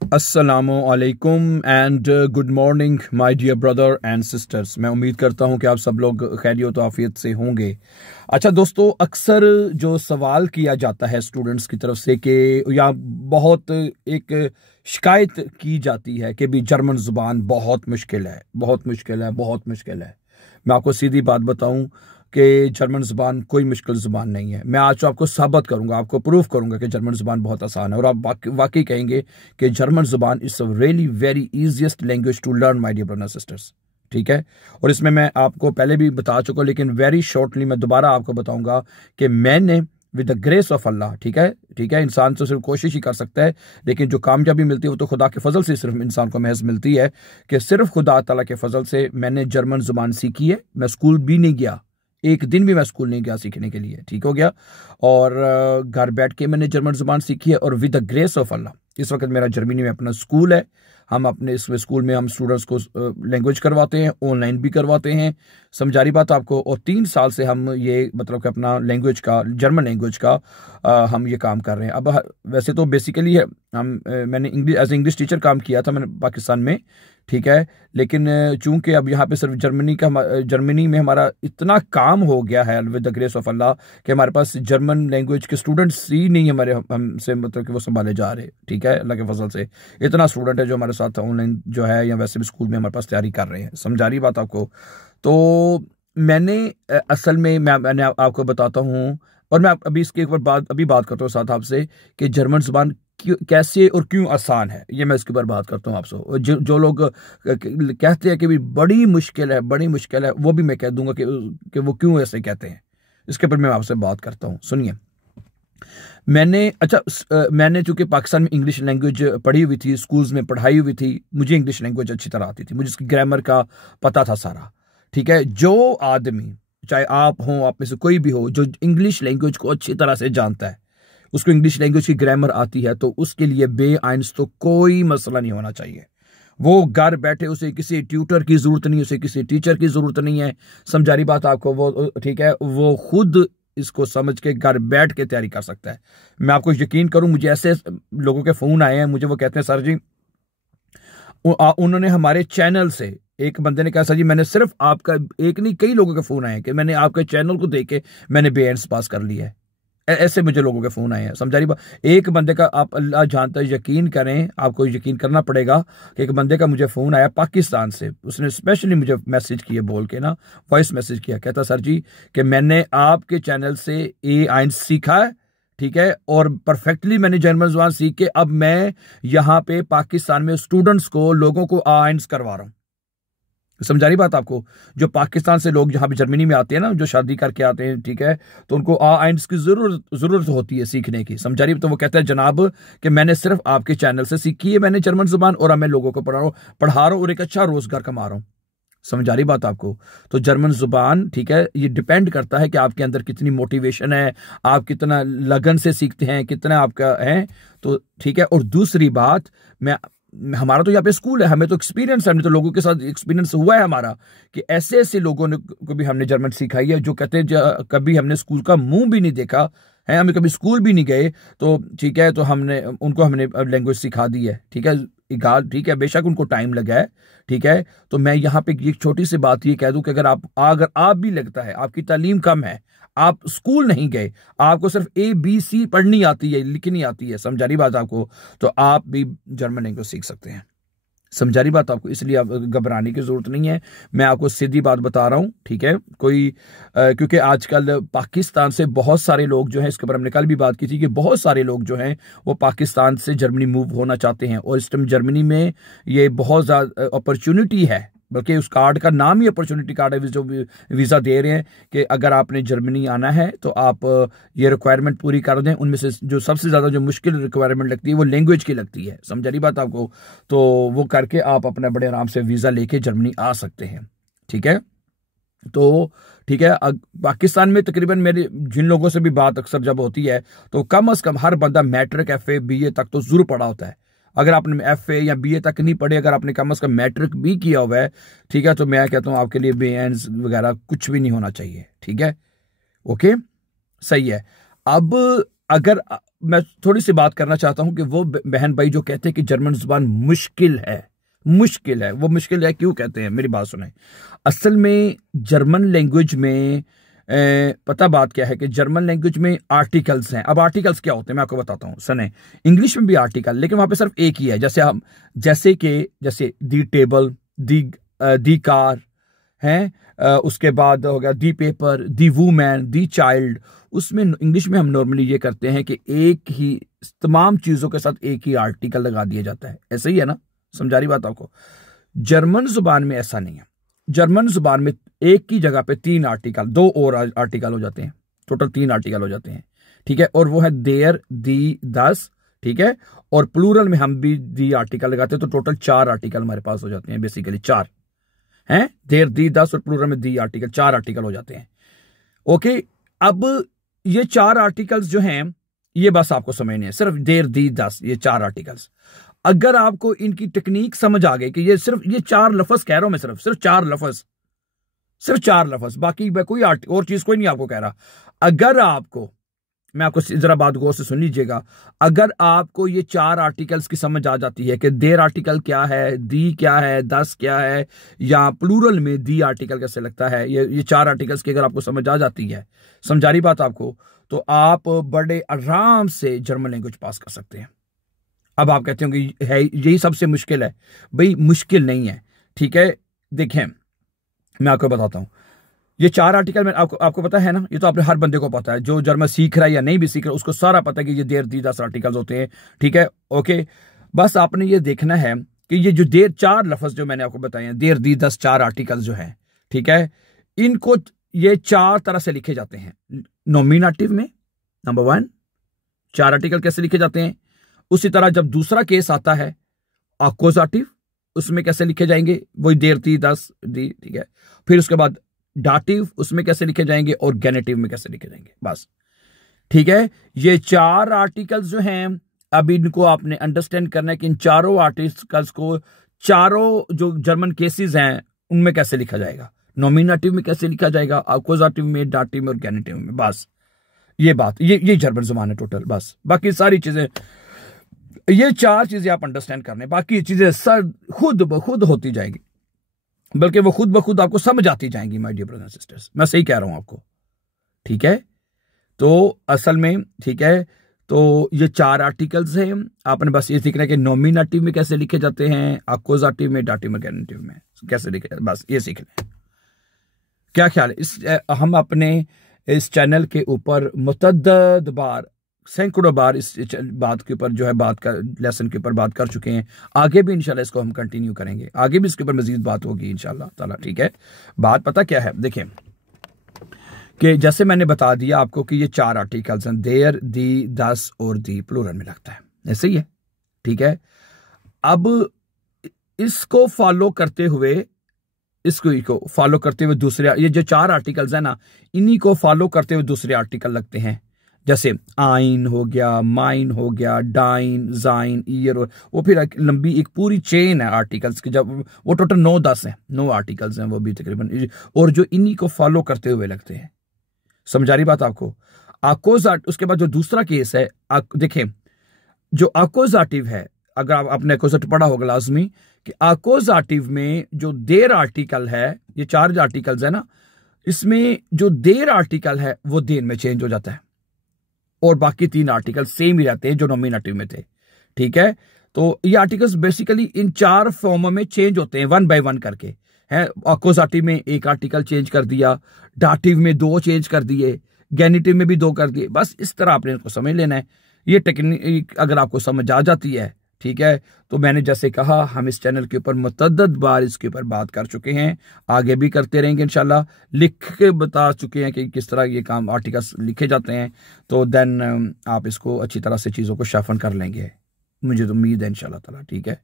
अस्सलामुअलैकुम and good morning my dear brother and sisters. मैं उम्मीद करता हूं कि आप सब लोग खैरियत और आफियत से होंगे। अच्छा दोस्तों, अक्सर जो सवाल किया जाता है स्टूडेंट्स की तरफ से कि या बहुत एक शिकायत की जाती है कि भी जर्मन ज़ुबान बहुत मुश्किल है, बहुत मुश्किल है, बहुत मुश्किल है। मैं आपको सीधी बात बताऊं कि जर्मन ज़ुबान कोई मुश्किल ज़ुबान नहीं है। मैं आज तो आपको साबित करूंगा, आपको प्रूफ करूंगा कि जर्मन ज़ुबान बहुत आसान है और आप वाकई कहेंगे कि जर्मन ज़ुबान is a really very easiest language to learn my dear brothers sisters. ठीक है, और इसमें मैं आपको पहले भी बता चुका हूं, लेकिन वेरी शॉर्टली मैं दोबारा आपको बताऊंगा कि मैंने विद द ग्रेस ऑफ अल्लाह, ठीक है, ठीक है, इंसान तो सिर्फ कोशिश ही कर सकता है, लेकिन जो कामयाबी मिलती है वो तो खुदा के फजल से सिर्फ इंसान को महज मिलती है कि सिर्फ खुदा ताला के फजल से मैंने जर्मन ज़ुबान सीखी है। मैं स्कूल भी नहीं गया, एक दिन भी मैं स्कूल नहीं गया सीखने के लिए, ठीक हो गया। और घर बैठ के मैंने जर्मन ज़ुबान सीखी है और विद द ग्रेस ऑफ अल्लाह इस वक्त मेरा जर्मनी में अपना स्कूल है। हम अपने इस स्कूल में हम स्टूडेंट्स को लैंग्वेज करवाते हैं, ऑनलाइन भी करवाते हैं, समझा रही बात आपको। और 3 साल से हम ये मतलब कि अपना लैंग्वेज का, जर्मन लैंग्वेज का हम ये काम कर रहे हैं। अब वैसे तो बेसिकली है मैंने इंग्लिश टीचर काम किया था मैंने पाकिस्तान में, ठीक है, लेकिन चूंकि अब यहाँ पे सिर्फ जर्मनी में हमारा इतना काम हो गया है विद द ग्रेस ऑफ अल्लाह कि हमारे पास जर्मन लैंग्वेज के स्टूडेंट्स ही नहीं हमारे हमसे मतलब कि वो संभाले जा रहे, ठीक है, अल्लाह के फजल से। इतना स्टूडेंट है जो हमारे साथ ऑनलाइन जो है या वैसे भी स्कूल में हमारे पास तैयारी कर रहे हैं, समझा रही बात आपको। तो मैंने असल में मैंने आपको बताता हूँ, और मैं अभी इसके ऊपर बात करता हूँ साथ आपसे कि जर्मन जुबान कैसे और क्यों आसान है, ये मैं इसके ऊपर बात करता हूँ आपसे। जो लोग कहते हैं कि भी बड़ी मुश्किल है, बड़ी मुश्किल है, वो भी मैं कह दूंगा कि वो क्यों ऐसे कहते हैं, इसके ऊपर मैं आपसे बात करता हूँ। सुनिए, मैंने चूंकि पाकिस्तान में इंग्लिश लैंग्वेज पढ़ी हुई थी, स्कूल्स में पढ़ाई हुई थी, मुझे इंग्लिश लैंग्वेज अच्छी तरह आती थी, मुझे इसकी ग्रामर का पता था सारा, ठीक है। जो आदमी, चाहे आप हो, आप में से कोई भी हो, जो इंग्लिश लैंग्वेज को अच्छी तरह से जानता है, उसको इंग्लिश लैंग्वेज की ग्रामर आती है, तो उसके लिए बेआइंस तो कोई मसला नहीं होना चाहिए। वो घर बैठे, उसे किसी ट्यूटर की जरूरत नहीं, उसे किसी टीचर की जरूरत नहीं है, समझा रही बात आपको, वो ठीक है, वो खुद इसको समझ के घर बैठ के तैयारी कर सकता है। मैं आपको यकीन करूं, मुझे ऐसे लोगों के फोन आए हैं, मुझे वो कहते हैं सर जी, उन्होंने हमारे चैनल से, एक बंदे ने कहा सर जी मैंने सिर्फ आपका, एक नहीं कई लोगों के फोन आए हैं कि मैंने आपके चैनल को देख के मैंने बेएंस पास कर लिया है। ऐसे मुझे लोगों के फोन आए हैं, समझा रही बात। एक बंदे का, आप अल्लाह जानता है, यकीन करें, आपको यकीन करना पड़ेगा कि एक बंदे का मुझे फोन आया पाकिस्तान से, उसने स्पेशली मुझे मैसेज किया, बोल के ना वॉइस मैसेज किया, कहता सर जी कि मैंने आपके चैनल से A1 सीखा है, ठीक है, और परफेक्टली मैंने जर्मन ज़ुबान सीख के अब मैं यहाँ पे पाकिस्तान में स्टूडेंट्स को, लोगों को A1 करवा रहा हूँ। समझा रही बात आपको। जो पाकिस्तान से लोग जहां पे जर्मनी में आते हैं ना, जो शादी करके आते हैं, ठीक है, तो उनको A1 की जरूरत होती है सीखने की, समझा रही। तो वो कहता है जनाब कि मैंने सिर्फ आपके चैनल से सीखी है मैंने जर्मन जुबान, और अब मैं लोगों को पढ़ा रहा हूं और एक अच्छा रोजगार कमा रहा हूं। समझा रही बात आपको। तो जर्मन जुबान, ठीक है, ये डिपेंड करता है कि आपके अंदर कितनी मोटिवेशन है, आप कितना लगन से सीखते हैं, कितना आपका है, तो ठीक है। और दूसरी बात, मैं हमारा तो यहाँ पे स्कूल है, हमें तो एक्सपीरियंस है, हमने तो लोगों के साथ एक्सपीरियंस हुआ है हमारा कि ऐसे ऐसे लोगों ने को भी हमने जर्मन सिखाई है जो कहते हैं कभी हमने स्कूल का मुंह भी नहीं देखा है, हमें कभी स्कूल भी नहीं गए, तो ठीक है, तो हमने लैंग्वेज सिखा दी है, ठीक है, ठीक है, बेशक उनको टाइम लगा है, ठीक है। तो मैं यहाँ पे एक छोटी सी बात ये कह दूं कि अगर आप भी लगता है आपकी तालीम कम है, आप स्कूल नहीं गए, आपको सिर्फ ABC पढ़नी आती है, लिखनी आती है, समझा रही बात आपको, तो आप भी जर्मन लैंग्वेज सीख सकते हैं, समझा रही बात आपको। इसलिए आप घबराने की जरूरत नहीं है, मैं आपको सीधी बात बता रहा हूं, ठीक है। क्योंकि आजकल पाकिस्तान से बहुत सारे लोग जो हैं, इसके ऊपर हमने कल भी बात की थी कि बहुत सारे लोग जो हैं वो पाकिस्तान से जर्मनी मूव होना चाहते हैं, और इस टाइम जर्मनी में ये बहुत ज़्यादा अपॉर्चुनिटी है, बल्कि उस कार्ड का नाम ही अपॉर्चुनिटी कार्ड है, जो वीज़ा दे रहे हैं कि अगर आपने जर्मनी आना है तो आप ये रिक्वायरमेंट पूरी कर दें। उनमें से जो सबसे ज़्यादा जो मुश्किल रिक्वायरमेंट लगती है वो लैंग्वेज की लगती है, समझा रही बात आपको। तो वो करके आप अपना बड़े आराम से वीज़ा लेके जर्मनी आ सकते हैं, ठीक है। तो ठीक है, पाकिस्तान में तकरीबन मेरी जिन लोगों से भी बात अक्सर जब होती है, तो कम से कम हर बंदा मैट्रिक FA BA तक तो जरूर पढ़ा होता है। अगर आपने FA या BA तक नहीं पढ़े, अगर आपने कम से कम मैट्रिक भी किया हुआ है, ठीक है, तो मैं कहता हूं आपके लिए बेएंस वगैरह कुछ भी नहीं होना चाहिए, ठीक है, ओके, सही है। अब अगर मैं थोड़ी सी बात करना चाहता हूं कि वो बहन भाई जो कहते हैं कि जर्मन जुबान मुश्किल है, मुश्किल है, वो मुश्किल है क्यों कहते हैं, मेरी बात सुने। असल में जर्मन लैंग्वेज में पता बात क्या है कि जर्मन लैंग्वेज में आर्टिकल्स हैं। अब आर्टिकल्स क्या होते हैं मैं आपको बताता हूं, सुने। इंग्लिश में भी आर्टिकल, लेकिन वहां पे सिर्फ एक ही है। जैसे दी टेबल, दी कार है, उसके बाद हो गया the paper, the woman, the child. उसमें इंग्लिश में हम नॉर्मली ये करते हैं कि एक ही तमाम चीजों के साथ एक ही आर्टिकल लगा दिया जाता है, ऐसे ही है ना, समझा रही बात आपको। जर्मन जुबान में ऐसा नहीं है। जर्मन जुबान में एक की जगह पे 3 आर्टिकल, 2 और आर्टिकल हो जाते हैं, टोटल 3 आर्टिकल हो जाते हैं, ठीक है। और वो है देयर, दी, दस, ठीक है। और प्लूरल में हम भी दी आर्टिकल लगाते हैं, तो टोटल 4 आर्टिकल हमारे पास हो जाते हैं, बेसिकली 4 हैं, देयर, दी, दस और प्लूरल में दी आर्टिकल, 4 आर्टिकल हो जाते हैं। ओके, अब ये 4 आर्टिकल्स जो हैं ये बस आपको समझने हैं, सिर्फ देयर, दी, दस, ये 4 आर्टिकल्स। अगर आपको इनकी टेक्निक समझ आ गई कि ये 4 लफ्ज कह रहा हूं मैं, सिर्फ 4 लफ्ज, सिर्फ 4 लफ्ज, बाकी मैं कोई और चीज कोई नहीं आपको कह रहा। अगर आपको, मैं आपको जरा बात गौर से सुन लीजिएगा, अगर आपको ये 4 आर्टिकल्स की समझ आ जाती है कि देर आर्टिकल क्या है, दी क्या है, दस क्या है, या प्लूरल में दी आर्टिकल कैसे लगता है, ये 4 आर्टिकल्स की अगर आपको समझ आ जाती है, समझा रही बात आपको, तो आप बड़े आराम से जर्मन लैंग्वेज पास कर सकते हैं। अब आप कहते हो कि है यही सबसे मुश्किल है, भाई मुश्किल नहीं है, ठीक है। देखें मैं आपको बताता हूं, ये 4 आर्टिकल में आपको पता है ना, ये तो आपने हर बंदे को पता है, जो जर्मन सीख रहा है या नहीं भी सीख रहा है उसको सारा पता है कि ये देर, दी, दस आर्टिकल्स होते हैं, ठीक है। ओके, बस आपने ये देखना है कि ये जो 4 लफ्ज जो मैंने आपको बताए हैं, देर, दी, दस, 4 आर्टिकल्स जो हैं, ठीक है, इनको ये 4 तरह से लिखे जाते हैं। नॉमिनेटिव में नंबर 1 4 आर्टिकल कैसे लिखे जाते हैं। उसी तरह जब दूसरा केस आता है अकोजाटिव, उसमें कैसे लिखे जाएंगे, वही देर, दी, दस, दी, ठीक है। फिर उसके बाद डाटिव, उसमें कैसे लिखे जाएंगे, और गेनेटिव में कैसे लिखे जाएंगे, बस, ठीक है। ये 4 आर्टिकल्स जो हैं, अब इनको आपने अंडरस्टैंड करना है कि इन चारों आर्टिकल्स को, चारों जो जर्मन केसेस हैं उनमें कैसे लिखा जाएगा, नॉमिनेटिव में कैसे लिखा जाएगा, अकोजाटिव में, डाटिव में और गेनेटिव में, बस ये बात, ये जर्मन जुबान है टोटल, बस। बाकी सारी चीजें, ये 4 चीजें आप अंडरस्टैंड करने, बाकी चीजें सब खुद ब खुद होती जाएगी, बल्कि वो खुद ब खुद आपको समझ आती जाएंगी, my dear brothers and sisters, मैं सही कह रहा हूं आपको, ठीक है। तो असल में, ठीक है, तो ये 4 आर्टिकल्स हैं, आपने बस ये सीखना है कि नॉमिनेटिव में कैसे लिखे जाते हैं, अकोजाटिव में, डाटिव में, गेनेटिव में कैसे लिखे जाते हैं, बस ये सीखना है। क्या ख्याल है, हम अपने इस चैनल के ऊपर मुतअद्दिद बार, सैकड़ों बार इस बात के ऊपर जो है लेसन के ऊपर बात कर चुके हैं। आगे भी इंशाल्लाह इसको हम कंटिन्यू करेंगे, आगे भी इसके ऊपर मजीद बात होगी इंशाल्लाह ताला, ठीक है। बात पता क्या है, देखें कि जैसे मैंने बता दिया आपको कि ये 4 आर्टिकल्स हैं, देयर, दी, दस और दी, प्लूरल में लगता है, ऐसे ही है, ठीक है। अब इसको फॉलो करते हुए दूसरे, ये जो 4 आर्टिकल्स हैं ना, इन्हीं को फॉलो करते हुए दूसरे आर्टिकल लगते हैं, जैसे आइन हो गया, माइन हो गया, डाइन, जाइन, ईयर, वो फिर लंबी एक पूरी चेन है आर्टिकल्स की, जब वो टोटल 9-10 हैं, 9 आर्टिकल्स हैं वो भी तकरीबन, और जो इन्हीं को फॉलो करते हुए लगते हैं, समझा रही बात आपको। उसके बाद जो दूसरा केस है, देखें जो अकोजाटिव है, अगर आपने अकोजाटिव पढ़ा होगा लाजमी, कि अकोजाटिव में जो देर आर्टिकल है, ये 4 आर्टिकल्स है ना, इसमें जो देर आर्टिकल है वो देर में चेंज हो जाता है, और बाकी 3 आर्टिकल सेम ही रहते हैं जो नॉमिनेटिव में थे, ठीक है। तो ये आर्टिकल्स बेसिकली इन 4 फॉर्मों में चेंज होते हैं 1 बाय 1 करके, है। अकोजाटिव में 1 आर्टिकल चेंज कर दिया, डाटिव में 2 चेंज कर दिए, गेनेटिव में भी 2 कर दिए, बस इस तरह आपने इनको समझ लेना है। ये टेक्निक अगर आपको समझ आ जाती है, ठीक है, तो मैंने जैसे कहा हम इस चैनल के ऊपर मुतअद्दिद बार इसके ऊपर बात कर चुके हैं, आगे भी करते रहेंगे इंशाल्लाह, लिख के बता चुके हैं कि किस तरह ये काम आर्टिकल्स लिखे जाते हैं, तो देन आप इसको अच्छी तरह से चीज़ों को शाफन कर लेंगे, मुझे तो उम्मीद है इंशाल्लाह ताला, ठीक है।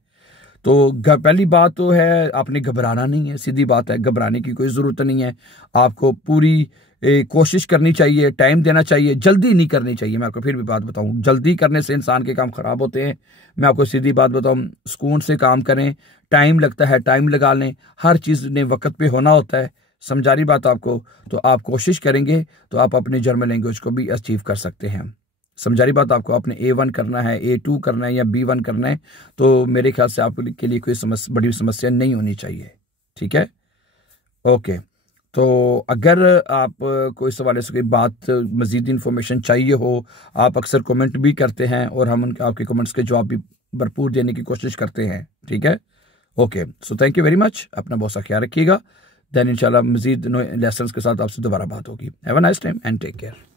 तो पहली बात तो है आपने घबराना नहीं है, सीधी बात है, घबराने की कोई ज़रूरत नहीं है, आपको पूरी कोशिश करनी चाहिए, टाइम देना चाहिए, जल्दी नहीं करनी चाहिए। मैं आपको फिर भी बात बताऊं, जल्दी करने से इंसान के काम खराब होते हैं। मैं आपको सीधी बात बताऊं, सुकून से काम करें, टाइम लगता है टाइम लगा लें, हर चीज़ ने वक्त पे होना होता है, समझा रही बात आपको। तो आप कोशिश करेंगे तो आप अपनी जर्मन लैंग्वेज को भी अचीव कर सकते हैं। समझा रही बात आपको? आपने A1 करना है, A2 करना है या B1 करना है, तो मेरे ख्याल से आपके लिए कोई बड़ी समस्या नहीं होनी चाहिए। ठीक है, ओके। तो अगर आप कोई सवाल से कोई बात मज़ीद इन्फॉर्मेशन चाहिए हो, आप अक्सर कमेंट भी करते हैं और हम आपके कमेंट्स के जवाब भी भरपूर देने की कोशिश करते हैं। ठीक है, okay. So thank you very much, अपना बहुत सा ख्याल रखिएगा। देन इंशाल्लाह मज़ीद लेसन्स के साथ आपसे दोबारा बात होगी। Have a nice time and take care.